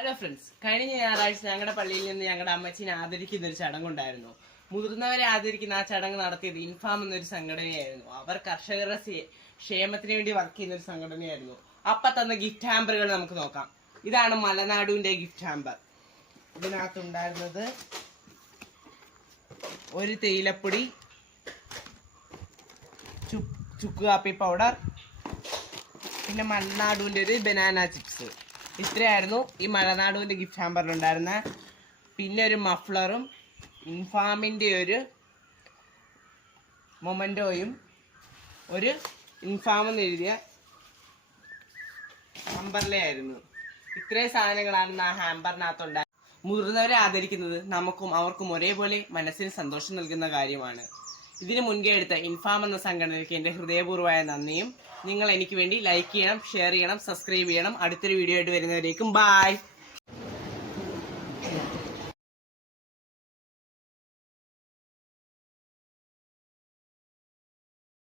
Hello friends, കഴിഞ്ഞ ഞായറാഴ്ച ഞങ്ങളുടെ പള്ളിയിൽ നിന്ന് ഞങ്ങളുടെ അമ്മച്ചിനെ ആദരിക്കുന്ന ഒരു ചടങ്ങുണ്ടായിരുന്നു. മുതിർന്നവരെ ആദരിക്കുന്ന ആ ചടങ്ങ് നടത്തിയത് ഇൻഫാം എന്നൊരു സംഘടനയായിരുന്നു. അവർ കർഷകരുടെ ക്ഷേമത്തിന് വേണ്ടി വർക്ക് ചെയ്യുന്ന ഒരു സംഘടനയായിരുന്നു. അപ്പൊ തന്ന ഗിഫ്റ്റ് ഹാമ്പറുകൾ നമുക്ക് നോക്കാം. ഇതാണ് മലനാടുവിന്റെ ഗിഫ്റ്റ് ഹാമ്പർ. ഇതിനകത്തുണ്ടായിരുന്നത് ഒരു തേയിലപ്പൊടി, ചുക്ക് കാപ്പി പൗഡർ, പിന്നെ മലനാടുവിന്റെ ഒരു ബനാന ചിപ്സ്. ഇത്രയായിരുന്നു ഈ മലനാടുവിന്റെ ഗിഫ്റ്റ് ഹാമ്പറിൽ ഉണ്ടായിരുന്ന. പിന്നെ ഒരു മഫ്ലറും ഇൻഫാമിന്റെ ഒരു മൊമന്റോയും ഒരു ഇൻഫാം എന്ന് എഴുതിയ ഹാമ്പറിലായിരുന്നു. ഇത്രയും സാധനങ്ങളാണ് ആ ഹാമ്പറിനകത്തുണ്ടായത്. മുതിർന്നവരെ ആദരിക്കുന്നത് നമുക്കും അവർക്കും ഒരേപോലെ മനസ്സിന് സന്തോഷം നൽകുന്ന കാര്യമാണ്. ഇതിന് മുൻകൈ എടുത്ത ഇൻഫാം എന്ന സംഘടനയ്ക്ക് എൻ്റെ ഹൃദയപൂർവ്വമായ നന്ദിയും. നിങ്ങൾ എനിക്ക് വേണ്ടി ലൈക്ക് ചെയ്യണം, ഷെയർ ചെയ്യണം, സബ്സ്ക്രൈബ് ചെയ്യണം. അടുത്തൊരു വീഡിയോ ആയിട്ട് വരുന്നവരേക്കും ബായ്.